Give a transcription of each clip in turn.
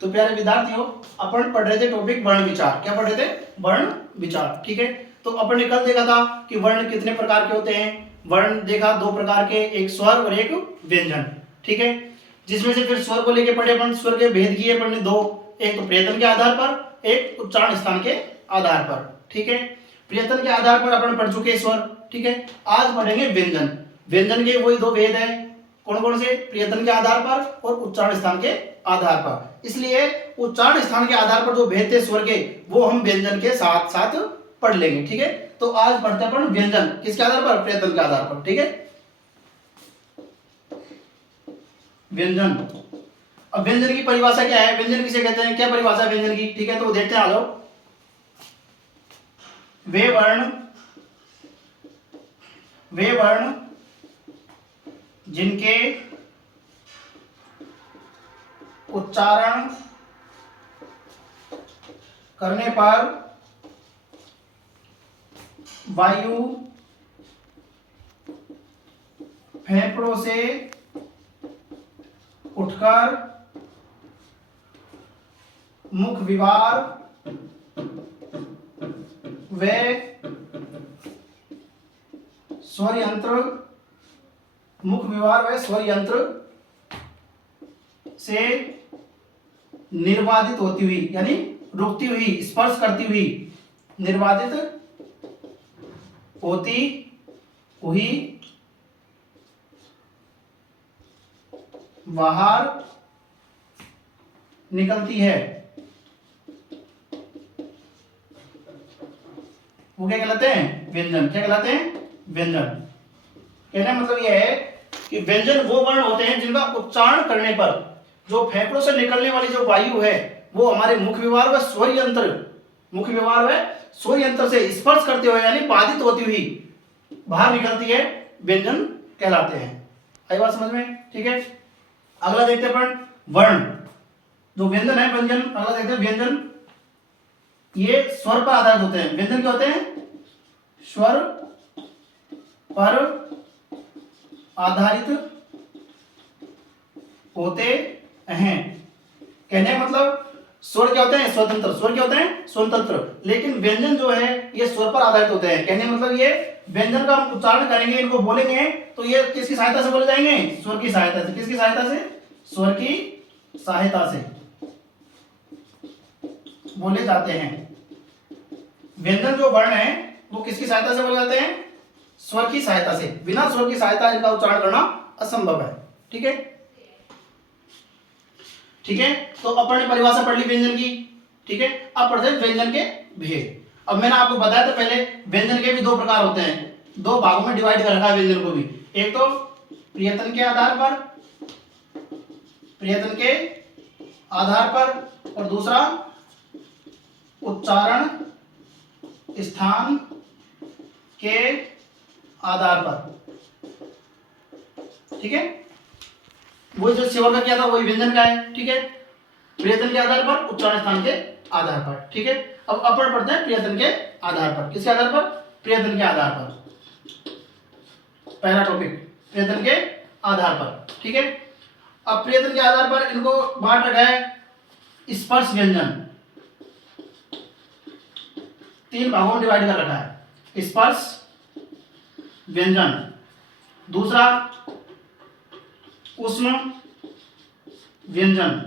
तो प्यारे विद्यार्थियों, अपन पढ़ रहे थे टॉपिक वर्ण विचार। क्या पढ़ रहे थे? वर्ण विचार। ठीक है, तो अपन ने कल देखा था कि वर्ण कितने प्रकार के होते हैं। वर्ण देखा दो प्रकार के, एक स्वर और एक व्यंजन। ठीक है, जिसमें से फिर स्वर को लेके पढ़े अपन, स्वर के भेद किए अपन ने दो, एक तो प्रयत्न के आधार पर, एक उच्चारण स्थान के आधार पर। ठीक है, प्रयत्न के आधार पर अपन पढ़ चुके स्वर। ठीक है, आज पढ़ेंगे व्यंजन। व्यंजन के वही दो भेद है, कौन कौन से? प्रयत्न के आधार पर और उच्चारण स्थान के आधार पर। इसलिए उच्चारण स्थान के आधार पर जो भेद थे स्वर के, वो हम व्यंजन के साथ साथ पढ़ लेंगे। ठीक है, तो आज पढ़ते हैं अपन व्यंजन। किसके आधार पर? प्रयत्न के आधार पर। ठीक है, व्यंजन। अब व्यंजन की परिभाषा क्या है? व्यंजन किसे कहते हैं? क्या परिभाषा है व्यंजन की? ठीक है, तो देखते हैं, आ जाओ। वे वर्ण जिनके उच्चारण करने पर वायु फेफड़ों से उठकर मुख विवार व स्वर यंत्र, मुख विवार व स्वर यंत्र से निर्वादित होती हुई, यानी रुकती हुई, स्पर्श करती हुई, निर्वादित होती हुई बाहर निकलती है, वो क्या कहलाते हैं? व्यंजन। क्या कहलाते हैं? व्यंजन। कहने का मतलब यह है कि व्यंजन वो वर्ण होते हैं जिनका उच्चारण करने पर जो फेफड़ों से निकलने वाली जो वायु है, वो हमारे मुख विवार व स्वर यंत्र, मुख विवार व स्वर यंत्र से स्पर्श करते हुए, यानी बाधित होती हुई बाहर निकलती है, व्यंजन कहलाते हैं। आई बात समझ में? ठीक है, अगला देखते हैं अपन वर्ण। जो व्यंजन है व्यंजन, अगला देखते हैं व्यंजन। ये स्वर पर आधारित होते हैं। व्यंजन क्या होते हैं? स्वर पर आधारित होते हैं। कहने का मतलब स्वर क्या होते हैं? स्वतंत्र। स्वर क्या होते हैं? स्वतंत्र। लेकिन व्यंजन जो है ये स्वर पर आधारित होते हैं। कहने का मतलब ये व्यंजन का हम उच्चारण करेंगे, इनको बोलेंगे तो ये किसकी सहायता से बोले जाएंगे? स्वर की सहायता से। किसकी सहायता से? स्वर की सहायता से बोले जाते हैं। व्यंजन जो वर्ण है वो किसकी सहायता से बोले जाते हैं? स्वर की सहायता से। बिना स्वर की सहायता इनका उच्चारण करना असंभव है। ठीक है, ठीक है, तो अपन ने परिभाषा पढ़ ली व्यंजन की। ठीक है, अब पढ़ते हैं व्यंजन के भेद। अब मैंने आपको बताया था पहले, व्यंजन के भी दो प्रकार होते हैं, दो भागों में डिवाइड कर रखा है व्यंजन को भी। एक तो प्रयत्न के आधार पर, प्रयत्न के आधार पर, और दूसरा उच्चारण स्थान के आधार पर। ठीक है, वही जो सेवा का किया था वही व्यंजन का है। ठीक है, प्रयत्न के आधार पर, उच्चारण स्थान के आधार पर। ठीक है, अब अपन पढ़ते हैं प्रयत्न के आधार पर। किसके आधार पर? प्रयत्न के आधार पर। पहला टॉपिक प्रयत्न के आधार पर। ठीक है, अब प्रयत्न के आधार पर इनको बांट रखा है स्पर्श व्यंजन। तीन भागों में डिवाइड कर रखा है। स्पर्श व्यंजन, दूसरा उष्ण व्यंजन,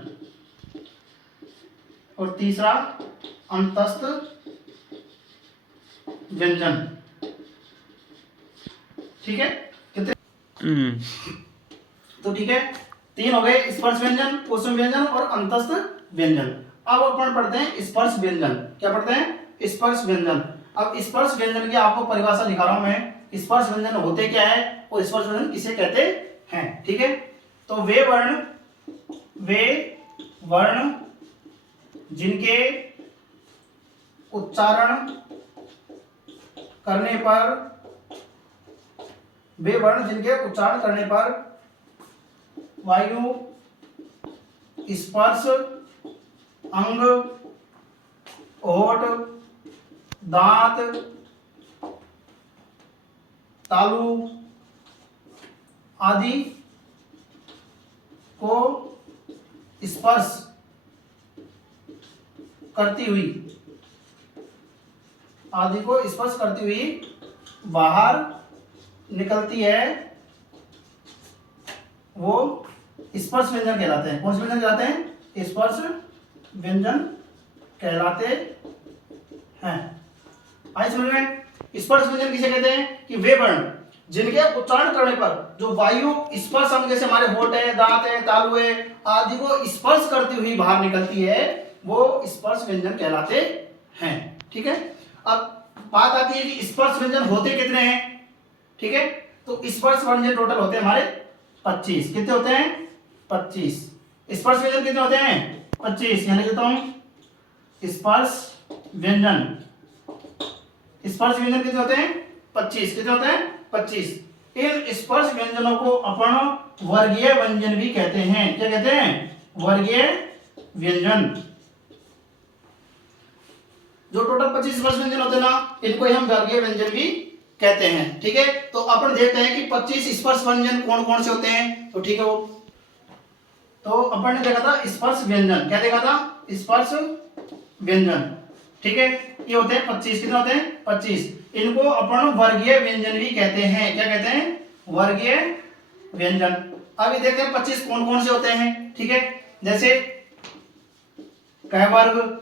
और तीसरा अंतस्थ व्यंजन। ठीक है, कितने? तो ठीक है, तीन हो गए, स्पर्श व्यंजन, उष्ण व्यंजन और अंतस्थ व्यंजन। अब अपन पढ़ते हैं स्पर्श व्यंजन। क्या पढ़ते हैं? स्पर्श व्यंजन। अब स्पर्श व्यंजन की आपको परिभाषा दिखा रहा हूं मैं। स्पर्श व्यंजन होते क्या है और स्पर्श व्यंजन किसे कहते हैं? ठीक है, तो वे वर्ण जिनके उच्चारण करने पर, वे वर्ण जिनके उच्चारण करने पर वायु स्पर्श अंग, होठ, दांत, तालु आदि को स्पर्श करती हुई, आदि को स्पर्श करती हुई बाहर निकलती है, वो स्पर्श व्यंजन कहलाते हैं। कौन से व्यंजन कहलाते हैं? स्पर्श व्यंजन कहलाते हैं। आइए समझ में, स्पर्श व्यंजन किसे कहते हैं? कि वे वर्ण जिनके उच्चारण करने पर जो वायु स्पर्श अंग जैसे हमारे होठ है, दांत है, तालु है आदि को स्पर्श करती हुई बाहर निकलती है, वो स्पर्श व्यंजन कहलाते हैं। ठीक है, अब बात आती है कि स्पर्श व्यंजन होते कितने हैं? ठीक है, तो स्पर्श व्यंजन टोटल होते हैं हमारे 25। कितने होते हैं? 25। स्पर्श व्यंजन कितने होते हैं? 25। यहां लिख देता हूं, स्पर्श व्यंजन, स्पर्श व्यंजन कितने होते हैं? 25। कितने होते हैं? 25। इन स्पर्श व्यंजनों को अपन वर्गीय व्यंजन भी कहते हैं। क्या कहते हैं? वर्गीय व्यंजन। जो टोटल 25 स्पर्श व्यंजन होते हैं ना, इनको ही हम वर्गीय व्यंजन भी कहते हैं। ठीक है, तो अपन देखते हैं कि 25 स्पर्श व्यंजन कौन कौन से होते हैं। तो ठीक है, वो तो अपन ने देखा था स्पर्श व्यंजन। क्या देखा था? स्पर्श व्यंजन। ठीक है, ये होते हैं 25। कितने होते हैं? 25। इनको अपन वर्गीय व्यंजन भी कहते हैं। क्या कहते हैं? वर्गीय व्यंजन। अभी देखते हैं 25 कौन कौन से होते हैं। ठीक है, जैसे क वर्ग,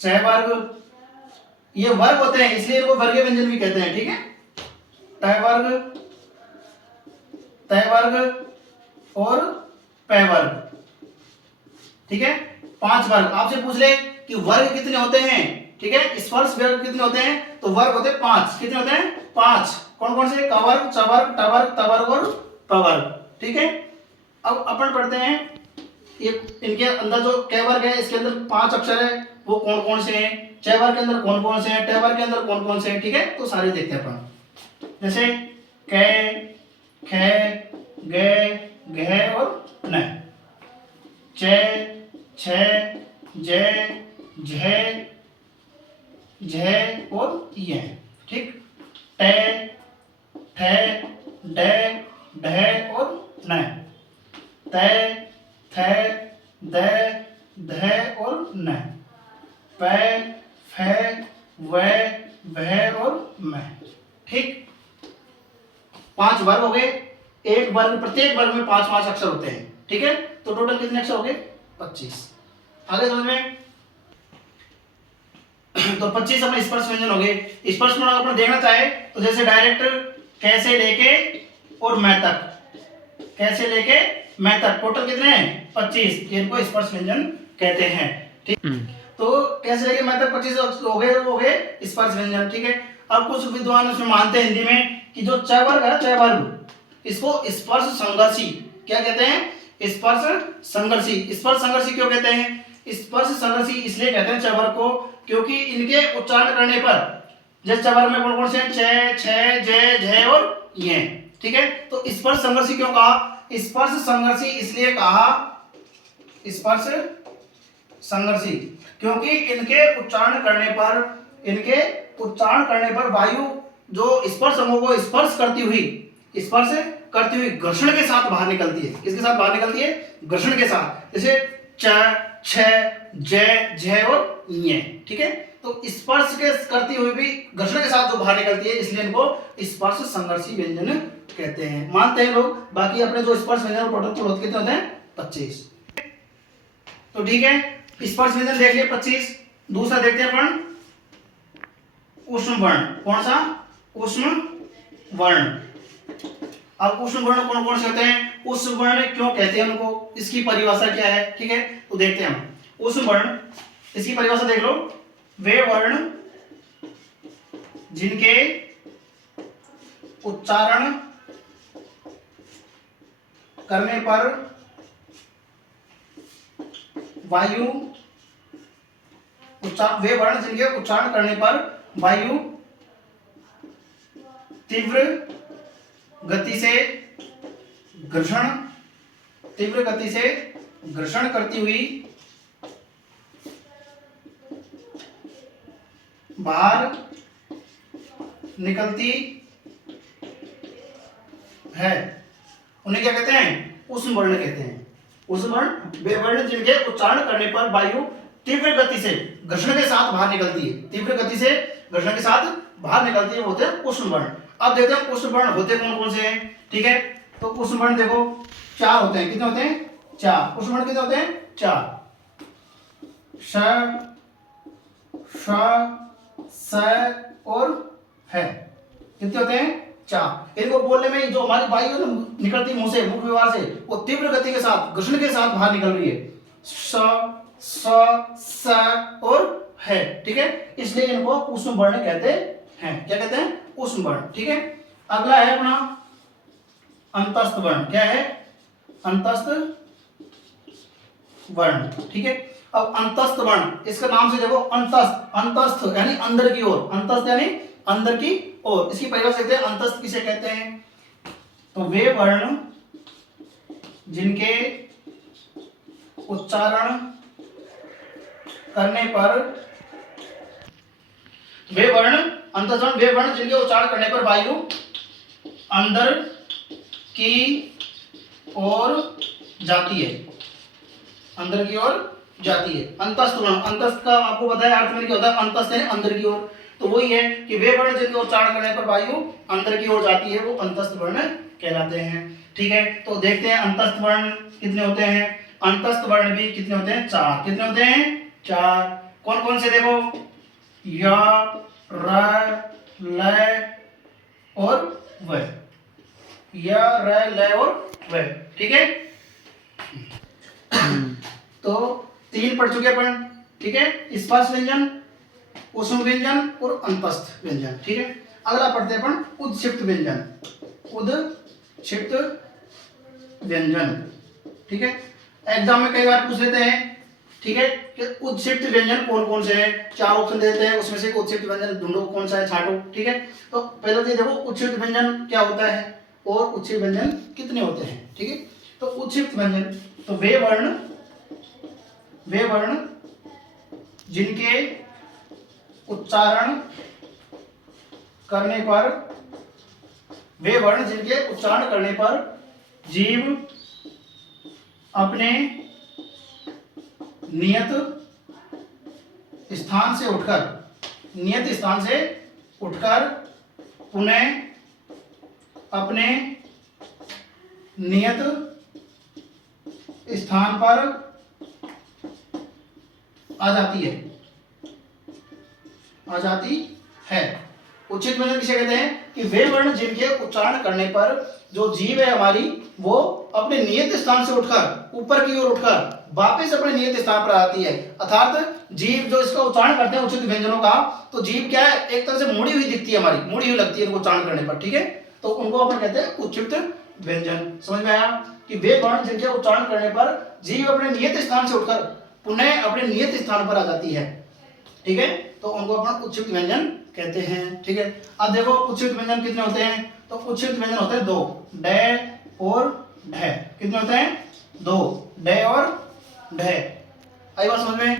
च वर्ग, ये वर्ग होते हैं इसलिए इनको वर्गीय व्यंजन भी कहते हैं। ठीक है, ट वर्ग, त वर्ग और प वर्ग। ठीक है, 5 वर्ग। आपसे पूछ ले कि वर्ग कितने होते हैं? ठीक है, स्पर्श वर्ग कितने होते हैं? तो वर्ग होते हैं 5। कितने होते हैं? 5। कौन कौन से? क वर्ग, च वर्ग, ट वर्ग, त वर्ग और प वर्ग। ठीक है, अब अपन पढ़ते हैं ये इनके अंदर जो क वर्ग है इसके अंदर 5 अक्षर है, वो कौन कौन से हैं? च वर्ग के अंदर कौन कौन से हैं? ट वर्ग के अंदर कौन कौन से हैं? ठीक है, तो सारे देखते हैं अपन। जैसे क, ख, ग, घ और न, च, छ, ज, झ, झ और य। ठीक, ट, ठ, ड, ढ और न, त, थ, द, ध और न, प, फ, व, भ और म। ठीक, 5 वर्ग हो गए। एक वर्ग, प्रत्येक वर्ग में 5-5 अक्षर होते हैं। ठीक है, तो टोटल कितने अक्षर हो गए? 25। आगे समझ में, तो 25 अपने स्पर्श व्यंजन हो गए। स्पर्श में अपन देखना चाहे तो जैसे डायरेक्ट कैसे लेके और मैं तक, कैसे लेके मैं तक, टोटल कितने हैं? 25। इनको स्पर्श व्यंजन कहते हैं। ठीक, तो कैसे लेके मैं तक 25 हो गए स्पर्श व्यंजन। ठीक है, अब कुछ विद्वान उसमें मानते हैं हिंदी में कि जो च वर्ग है, च वर्ग, इसको स्पर्श संघर्षी क्या कहते हैं? स्पर्श संघर्षी। स्पर्श संघर्षी क्यों कहते हैं? स्पर्श संघर्षी इसलिए कहते हैं च वर्ग को क्योंकि इनके उच्चारण करने पर, जैसे च वर्ग में कौन कौन से हैं? छ, छ, ज, झ और ये। ठीक है, तो स्पर्श संघर्षी क्यों कहा? स्पर्श संघर्षी इसलिए कहा, स्पर्श संघर्षी क्योंकि इनके उच्चारण करने पर वायु जो स्पर्श अंगों को स्पर्श करती हुई घर्षण के साथ बाहर निकलती है। किसके साथ बाहर निकलती है? घर्षण के साथ। जैसे च, छ, ज, झ और य। ठीक है, तो स्पर्श के करती हुई भी घर्षण के साथ जो बाहर निकलती है, इसलिए इनको स्पर्श संघर्षी व्यंजन कहते हैं, मानते हैं लोग। बाकी अपने जो स्पर्श व्यंजन टोटल कितने होते हैं? 25। तो ठीक है, स्पर्श व्यंजन देख लिए 25। दूसरा देखते हैं अपन ऊष्म वर्ण। कौन सा? ऊष्म वर्ण। अब ऊष्म वर्ण कौन कौन से होते हैं? ऊष्म वर्ण क्यों कहते हैं उनको? इसकी परिभाषा क्या है? ठीक है, तो देखते हैं हम ऊष्म वर्ण। इसकी परिभाषा देख लो, वे वर्ण जिनके उच्चारण करने पर वायु, वे वर्ण जिनके उच्चारण करने पर वायु तीव्र गति से घर्षण करती हुई बाहर निकलती है, उन्हें क्या कहते हैं? ऊष्म वर्ण कहते हैं। ऊष्म वर्ण वे वर्ण जिनके उच्चारण करने पर वायु तीव्र गति से घर्षण के साथ बाहर निकलती है, तीव्र गति से घर्षण के साथ बाहर निकलती है, वो होते हैं उष्ण वर्ण। अब देखते हैं उष्ण वर्ण होते कौन कौन से हैं, ठीक है। तो उष्ण वर्ण देखो 4 होते हैं, कितने होते हैं 4, उष्ण वर्ण कितने होते हैं 4, श, स और है, कितने होते हैं 4। इनको बोलने में जो हमारी वायु निकलती मुंह से, मुख व्यवहार से, वो तीव्र गति के साथ घर्षण के साथ बाहर निकल रही है, स और है, ठीक है। इसलिए इनको उष्ण वर्ण कहते हैं। क्या कहते हैं उष्ण वर्ण, ठीक है। अगला है अपना अंतस्थ वर्ण। क्या है अंतस्थ वर्ण, ठीक है। अब अंतस्थ वर्ण, इसका नाम से देखो अंतस्थ, अंतस्थ यानी अंदर की ओर, अंतस्थ यानी अंदर की ओर। इसकी परिभाषा देखते हैं अंतस्थ किसे कहते हैं। तो वे वर्ण जिनके उच्चारण करने पर, वे वर्ण अंतस्थ वर्ण, वे वर्ण जिनके उच्चारण करने पर वायु अंदर की ओर जाती है, अंदर की ओर जाती है। अंतस्थ वर्ण, अंतस्थ का आपको पता है अर्थ में क्या होता है, अंतस्थ यानी अंदर की ओर। तो वही है कि वे वर्ण जिनके उच्चारण करने पर वायु अंदर की ओर जाती है, वो अंतस्थ वर्ण कहलाते हैं, ठीक है। तो देखते हैं अंतस्थ वर्ण कितने होते हैं। अंतस्थ वर्ण भी कितने होते हैं 4, कितने होते हैं 4। कौन कौन से देखो, य, र, ल और व, य, र, ल और व, ठीक है। तो 3 पढ़ चुके अपन, ठीक है, स्पर्श व्यंजन, उष्ण व्यंजन और अंतस्थ व्यंजन, ठीक है। अगला पढ़ते हैं अपन उद्क्षिप्त व्यंजन, उद्क्षिप्त व्यंजन, ठीक है। एग्जाम में कई बार पूछ लेते हैं, ठीक है, कि उद्क्षिप्त व्यंजन कौन कौन से हैं। 4 ऑप्शन देते हैं, उसमें से उद्क्षिप्त व्यंजन ढूंढो कौन सा है, छांटो, ठीक है। तो पहले तो देखो उद्क्षिप्त व्यंजन क्या होता है और उद्क्षिप्त व्यंजन कितने होते हैं, ठीक है। तो उद्क्षिप्त व्यंजन, तो वे वर्ण जिनके उच्चारण करने पर, वे वर्ण जिनके उच्चारण करने पर जीव अपने नियत स्थान से उठकर, नियत स्थान से उठकर पुनः अपने नियत स्थान पर आ जाती है, आ जाती है। उचित व्यंजन किसे कहते हैं कि वे वर्ण जिनके उच्चारण करने पर जो जीव है हमारी, वो अपने नियत स्थान से उठकर, ऊपर की ओर उठकर वापस अपने नियत स्थान पर आती है। अर्थात जीव जो इसका उच्चारण करते हैं उचित व्यंजनों का, तो जीव क्या है एक तरह से मुड़ी हुई दिखती है, हमारी मुड़ी हुई लगती है इनको उच्चारण करने पर, ठीक है। तो उनको अपन कहते हैं उच्चिप्त व्यंजन। समझ में आया कि वे वर्ण जिनके उच्चारण करने पर जीव अपने नियत स्थान से उठकर पुनः अपने नियत स्थान पर आ जाती है, ठीक है। तो उनको अपन उच्चिप्त व्यंजन कहते हैं, ठीक है। अब देखो उच्चिप्त व्यंजन कितने होते हैं। तो उच्चिप्त व्यंजन होते हैं 2, ड और ढ। कितने होते हैं 2, ड और ढ। आई बात समझ में।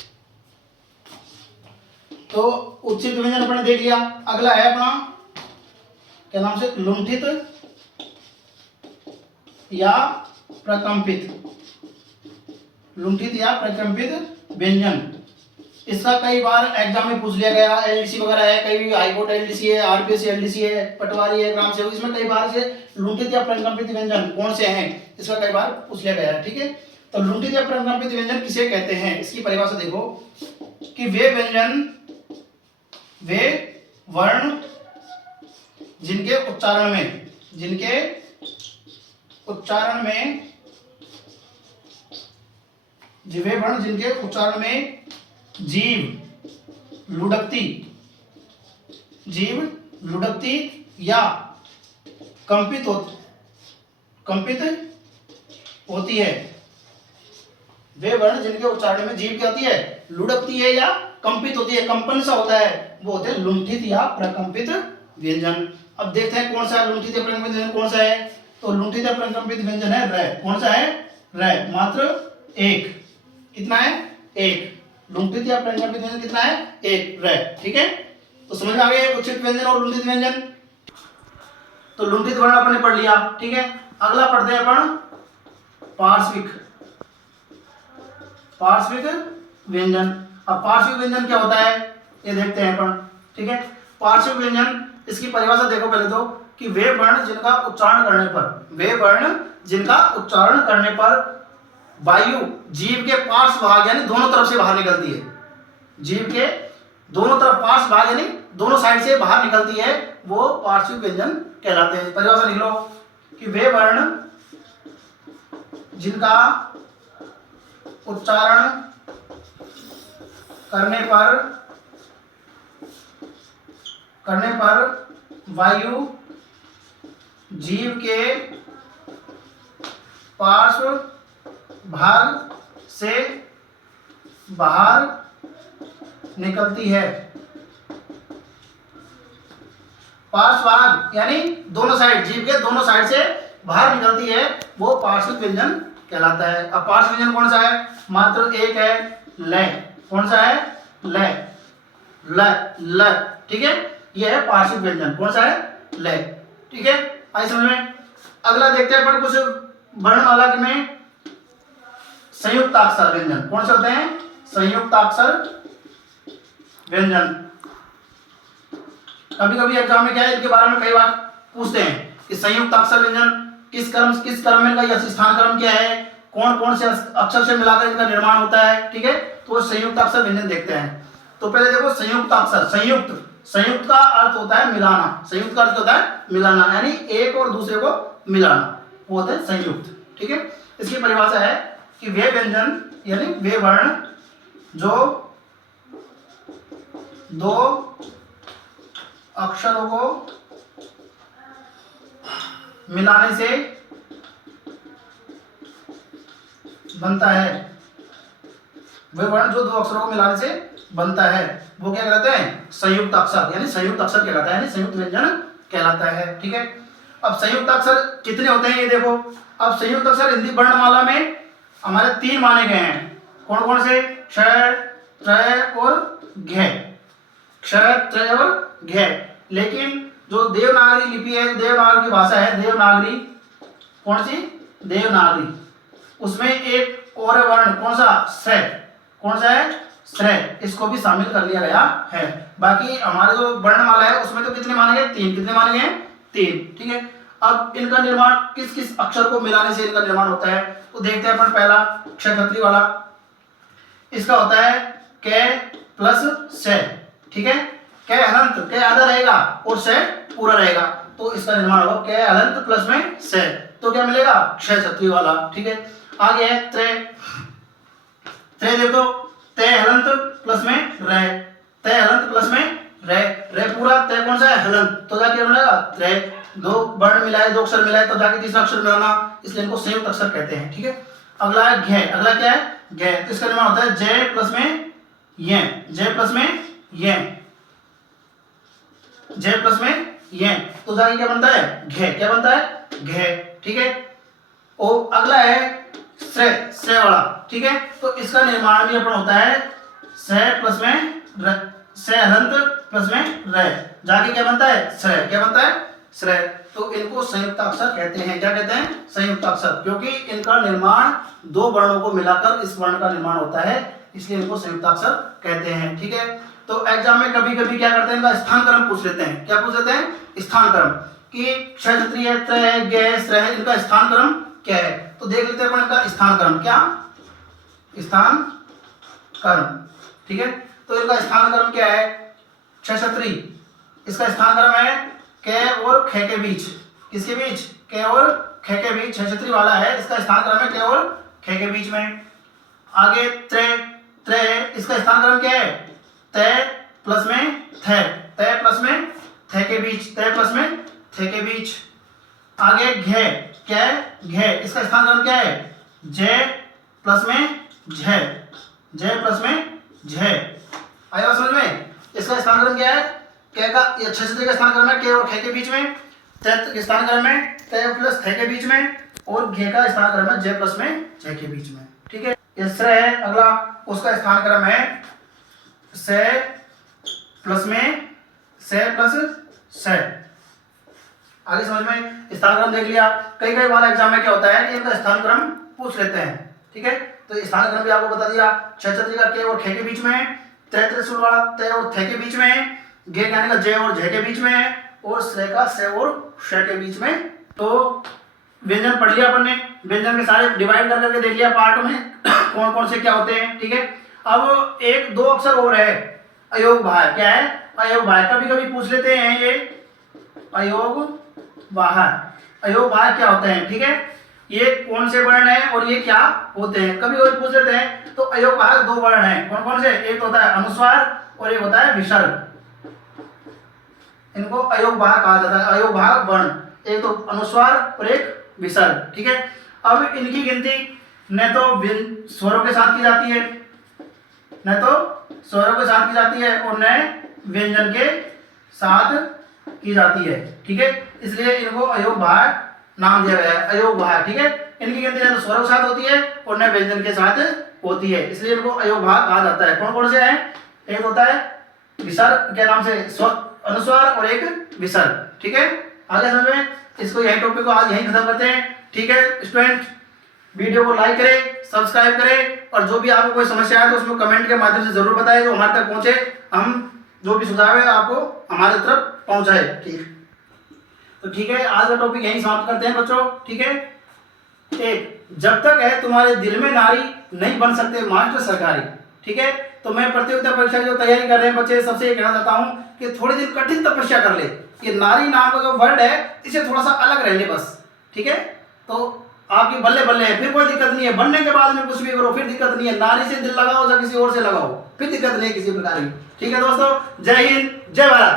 तो उच्चिप्त व्यंजन अपने देख लिया। अगला है अपना क्या नाम से, लुंठित या प्रकंपित, लुंठित या प्रकंपित व्यंजन। इसका कई बार एग्जाम में पूछ लिया गया, एलडीसी वगैरह है, कई हाईकोर्ट एलडीसी है, आरपीएससी एलडीसी है, पटवारी है, ग्राम सेवक, इसमें कई बार से लुंठित या प्रकंपित व्यंजन कौन से हैं, इसका कई बार पूछ लिया गया है, ठीक है। तो लुंठित या प्रकंपित व्यंजन किसे कहते हैं, इसकी परिभाषा देखो कि वे व्यंजन, वे वर्ण जिनके उच्चारण में, जिनके उच्चारण में, वे वर्ण जिनके उच्चारण में जीव लुढ़कती, जीव लुढ़कती या कंपित होती है। वे वर्ण जिनके उच्चारण में जीव क्या होती है, लुढ़कती है या कंपित होती है, कंपन सा होता है, वो होते हैं लुंठित या प्रकंपित व्यंजन। अब देखते हैं कौन सा लुंठित या प्रकंपित व्यंजन कौन सा है। तो लुंठित या प्रकंपित व्यंजन है र। कौन सा है र, मात्र 1। कितना है 1। लुंठित या प्रकंपित व्यंजन कितना है 1 र, ठीक है। तो समझ में आ गया उच्चित व्यंजन और लुंठित व्यंजन। तो लुंठित वर्ण अपने पढ़ लिया, ठीक है। अगला पढ़ते हैं अपन पार्श्विक, पार्श्विक व्यंजन। अब पार्श्विक व्यंजन क्या होता है ये देखते हैं अपन, ठीक है। पार्श्विक व्यंजन, इसकी परिभाषा देखो पहले तो, कि वे वर्ण जिनका उच्चारण करने पर, वे वर्ण जिनका उच्चारण करने पर वायु जीभ के पार्श्व भाग यानी दोनों तरफ से बाहर निकलती है, जीभ के दोनों तरफ पार्श्व भाग यानी दोनों साइड से बाहर निकलती है, वो पार्श्विक व्यंजन कहलाते हैं। परिभाषा लिख लो कि वे वर्ण जिनका उच्चारण करने पर वायु जीभ के पार्श्व भाग से बाहर निकलती है। पार्श्व भाग यानी दोनों साइड, जीभ के दोनों साइड से बाहर निकलती है, वो पार्श्विक व्यंजन कहलाता है। अब पार्श्व व्यंजन कौन सा है, मात्र एक है ल, कौन सा है ल, ल, ठीक है, ये है पार्श्विक व्यंजन, कौन सा है ल, ठीक है। आइए समझ में। अगला देखते हैं अपन कुछ वर्णमाला में संयुक्ताक्षर व्यंजन, कौन से होते हैं संयुक्ताक्षर व्यंजन। कभी कभी एग्जाम में क्या है, इनके बारे में कई बार पूछते हैं कि संयुक्ताक्षर व्यंजन किस क्रम में इनका स्थान क्रम क्या है, कौन कौन से अक्षर से मिलाकर इनका निर्माण होता है, ठीक है। तो संयुक्ताक्षर व्यंजन देखते हैं। तो पहले देखो संयुक्ताक्षर, संयुक्त का अर्थ होता है मिलाना, संयुक्त का अर्थ होता है मिलाना, यानी एक और दूसरे को मिलाना, वो होता है संयुक्त, ठीक है। इसकी परिभाषा है कि वे व्यंजन यानी वे वर्ण जो दो अक्षरों को मिलाने से बनता है, वे वर्ण जो दो अक्षरों को मिलाने से बनता है, वो क्या कहलाते हैं संयुक्त अक्षर, यानी संयुक्त अक्षर कहलाता है, यानी संयुक्त व्यंजन कहलाता है, ठीक है। अब संयुक्त अक्षर कितने होते हैं ये देखो। अब संयुक्त अक्षर हिंदी वर्णमाला में हमारे 3 माने गए हैं, कौन कौन से, क्ष, त्रय और घ, क्ष, त्रय और घ। लेकिन जो देवनागरी लिपि है, देवनागरी की भाषा है, देवनागरी, कौन सी देवनागरी, उसमें एक और वर्ण कौन सा स, कौन सा है स, इसको भी शामिल कर लिया गया है। बाकी हमारे जो वर्णमाला है उसमें तो कितने माने गए 3, कितने माने गए 3, ठीक है। अब इनका निर्माण किस किस अक्षर को मिलाने से इनका निर्माण होता है, तो देखते हैं अपन। पहला क्षत्रत्री वाला, इसका होता है क प्लस स, ठीक है। क हलंत, क आधा रहेगा और स पूरा रहेगा, तो इसका निर्माण होगा क हलंत प्लस में स, तो क्या मिलेगा क्षत्रत्री वाला, ठीक है। आगे है त्रय, त्रय देखो, तय हलंत प्लस में रह, तय हलंत प्लस में रह पूरा, तय कौन सा है हलंत, तो जाके मिलेगा त्रय, दो वर्ण मिलाए, दो अक्षर मिलाए, तो जाके तीसरा अक्षर मिलाना, इसलिए इनको संयुक्त अक्षर कहते हैं, ठीक है। अगला है घ, अगला क्या है घ, तो इसका निर्माण होता है ज प्लस में य, ज प्लस में य, ज प्लस में य, तो जाके क्या बनता है घ, क्या बनता है घ, ठीक है। और अगला है श्रय, श्रय वाला, ठीक है। तो इसका निर्माण भी अपन होता है स प्लस में स हलंत प्लस में र, जाके क्या बनता है श्रय, क्या बनता है श्रय। तो इनको संयुक्त अक्षर कहते हैं, क्या कहते हैं संयुक्त अक्षर, क्योंकि इनका निर्माण दो वर्णों को मिलाकर इस वर्ण का निर्माण होता है, इसलिए इनको संयुक्त अक्षर कहते हैं, ठीक है। तो एग्जाम में कभी कभी क्या करते हैं, इनका स्थान क्रम पूछ लेते हैं, क्या पूछ लेते हैं स्थान क्रम, कि क्षत्रिय त्रय ग श्रय, इनका स्थान क्रम क्या है। तो देख लेते हैं अपन इनका स्थान क्रम, क्या स्थान क्रम, ठीक है। तो इनका स्थान क्रम क्या है, क्षत्रिय, इसका स्थान क्रम है क और ख के बीच, किसके बीच, क और ख के बीच, क्षत्रिय वाला है, इसका स्थान क्रम है क और ख के बीच में। आगे त्रय, त्रय इसका स्थान क्रम क्या है, तय प्लस में थ, तय प्लस में थ के बीच, तय प्लस में थ के बीच। आगे घ, क्या है घ, इसका स्थान क्रम क्या है ज प्लस में झ, ज प्लस में झ, आया समझ में। इसका स्थान क्रम क्या है, क का क्षत्रिय का स्थान क्रम है क और ख के बीच में, त का स्थान क्रम है त प्लस थ के बीच में, और घ का स्थान क्रम है ज प्लस में झ के बीच में, ठीक है। ये श्रय है अगला, उसका स्थान क्रम है स प्लस में स प्लस स। आगे समझ में, स्थान क्रम देख लिया। कई कई बार एग्जाम में क्या होता है कि इनका स्थान क्रम पूछ लेते हैं, ठीक है। तो स्थान क्रम भी आपको बता दिया। छछत्री का के और खे के बीच में है, तय त्रिशूल वाला तय और थे के बीच में है, गे कहने का जय और जय के बीच में है, और से का से और श के बीच में। तो व्यंजन पढ़ लिया अपन ने, व्यंजन के सारे डिवाइड कर करके देख लिया पार्ट में कौन कौन से क्या होते हैं, ठीक है। अब एक दो अक्षर और है अयोग बाह्य, क्या है अयोग बाह्य, कभी कभी पूछ लेते हैं ये अयोग बाह्य, अयोग बाह्य क्या होते हैं, ठीक है, ये कौन से वर्ण है और ये क्या होते हैं, कभी कभी पूछ लेते हैं। तो अयोग बाह्य दो वर्ण हैं, कौन कौन से, एक होता है अनुस्वार और एक होता है विसर्ग, इनको अयोग बाह्य कहा जाता है, अयोग बाह्य वर्ण, एक तो अनुस्वार और एक विसर्ग, ठीक है। अब इनकी गिनती न तो स्वरों के साथ की जाती है, न तो स्वरों के साथ की जाती है और न व्यंजन के साथ की जाती है, ठीक है, इसलिए इनको अयोग बाह्य नाम दिया गया है, अयोग बाह्य, ठीक है। इनकी गिनती न तो स्वरों के साथ होती है और न व्यंजन के साथ होती है, इसलिए इनको अयोग बाह्य कहा जाता है। कौन कौन से हैं, एक होता है विसर्ग के नाम से अनुस्वार और एक विसर्ग, ठीक है। आगे समझ में, इसको यही टॉपिक को आज यही खत्म करते हैं, ठीक है। स्टूडेंट वीडियो को लाइक करें, सब्सक्राइब करें, और जो भी आपको कोई समस्या है तो उसमें कमेंट के माध्यम से जरूर बताएं, जो हमारे तक पहुंचे, हम जो भी सुझाव है आपको हमारे तरफ पहुंचाए, ठीक। तो ठीक है, आज का टॉपिक यही समाप्त करते हैं बच्चों, ठीक है। एक, जब तक है तुम्हारे दिल में नारी नहीं बन सकते मास्टर सरकारी, ठीक है। तो मैं प्रतियोगिता परीक्षा की जो तैयारी कर रहे हैं बच्चे, सबसे ये कहना चाहता हूं कि थोड़े दिन कठिन तपस्या कर ले, ये नारी नाम का जो वर्ड है इसे थोड़ा सा अलग रहने बस, ठीक है। तो आपकी बल्ले बल्ले है, फिर कोई दिक्कत नहीं है, बनने के बाद में कुछ भी करो फिर दिक्कत नहीं है, नारी से दिल लगाओ या किसी और से लगाओ फिर दिक्कत नहीं है किसी प्रकार की, ठीक है दोस्तों। जय हिंद, जय भारत।